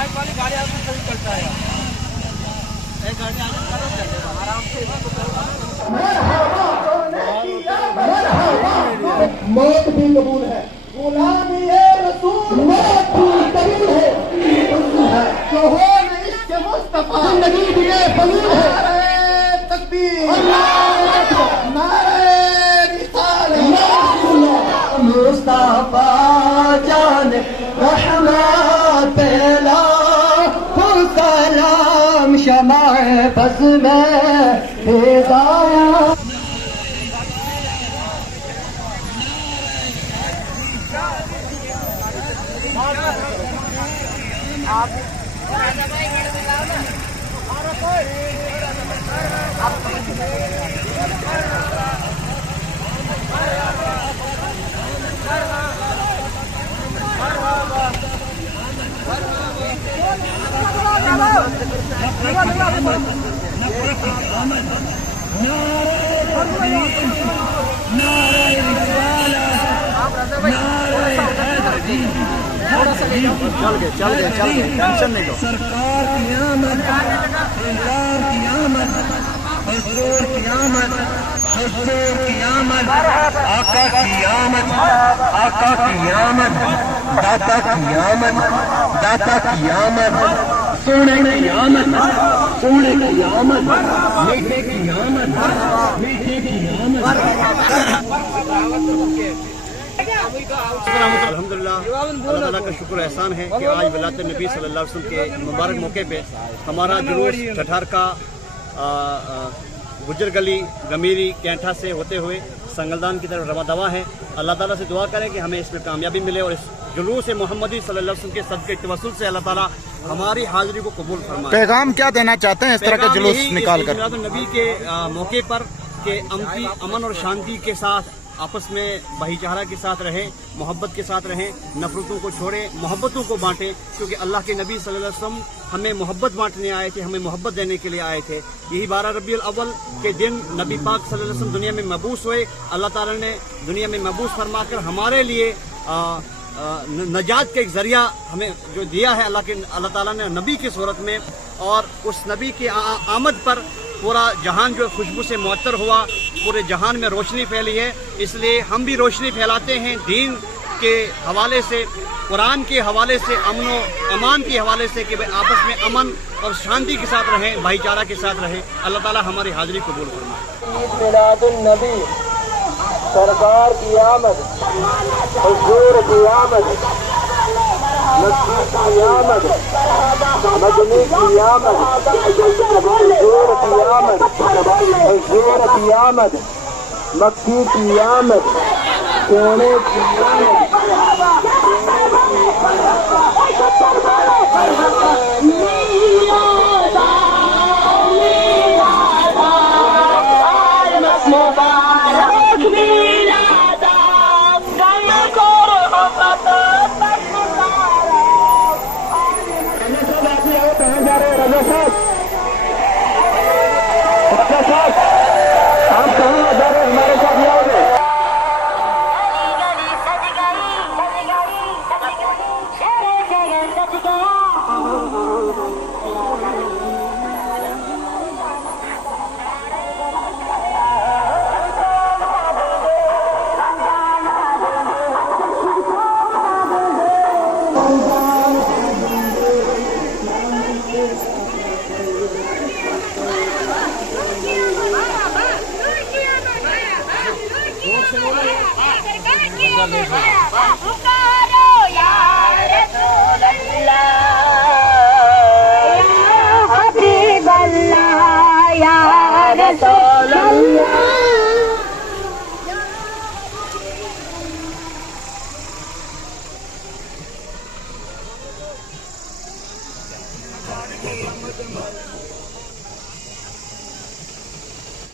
Bike वाली गाड़ी आपको सही चलता है एक गाड़ी आराम से मौत भी कबूल है, गुलामी रसूल मौत भी कबूल है, जो हो न इश्क़ मुस्तफा जिंदगी भी फजूल है। नारे तकबीर, नारे रिसालत, मुस्तफा जान रहमत पेला सलाम शमाए बस में हिदायत। चल गए टेंशन नहीं लो। सरकार की आमद, सरकार की आमद, हुजूर की आमद, हुजूर की आमद, आका की आमद, आका की आमद, दाता की आमद, दाता की आमद, सोने की आमद, सोने की आमद, मीठे की आमद, मीठे की आमद। अल्हम्दुलिल्लाह अल्लाह ताला का शुक्र एहसान है कि आज विलादत नबी सल्लल्लाहु अलैहि वसल्लम के मुबारक मौके पे हमारा जुलूस ठठार का गुजर गली गमीरी कैंठा से होते हुए संगलदान की तरफ रवा दवा है। अल्लाह ताला से दुआ करें कि हमें इसमें कामयाबी मिले और इस जुलूस मोहम्मदी सल्लल्लाहु अलैहि वसल्लम के सदके तवस्सुल से अल्लाह ताला हमारी हाजिरी को कबूल फरमाए। पैगाम क्या देना चाहते हैं इस तरह का जुलूस निकाल कर? नबी के मौके पर के अमन और शांति के साथ आपस में भाईचारा के साथ रहें, मोहब्बत के साथ रहें, नफरतों को छोड़ें, मोहब्बतों को बांटें, क्योंकि अल्लाह के नबी सल्लल्लाहु अलैहि वसल्लम हमें मोहब्बत बांटने आए थे, हमें मोहब्बत देने के लिए आए थे। यही 12 रबीउल अव्वल के दिन नबी पाक सल्लल्लाहु अलैहि वसल्लम दुनिया में मबूस हुए। अल्लाह ताला ने दुनिया में मबूस फरमाकर हमारे लिए नजात का एक जरिया हमें जो दिया है अल्लाह ताला ने नबी की सूरत में, और उस नबी की आमद पर पूरा जहान जो खुशबू से मुअत्तर हुआ, पूरे जहान में रोशनी फैली है। इसलिए हम भी रोशनी फैलाते हैं दीन के हवाले से, कुरान के हवाले से, अमन व अमान के हवाले से कि भाई आपस में अमन और शांति के साथ रहें, भाईचारा के साथ रहें। अल्लाह ताला हमारी हाजिरी कबूल फरमाए। मिलादुन नबी, सरकार की आमद, हुजूर की आमद, नबी की आमद, मदनी की आमद, हुजूर की आमद, हुजूर की आमद, मक्की की आमद, सोने की आमद।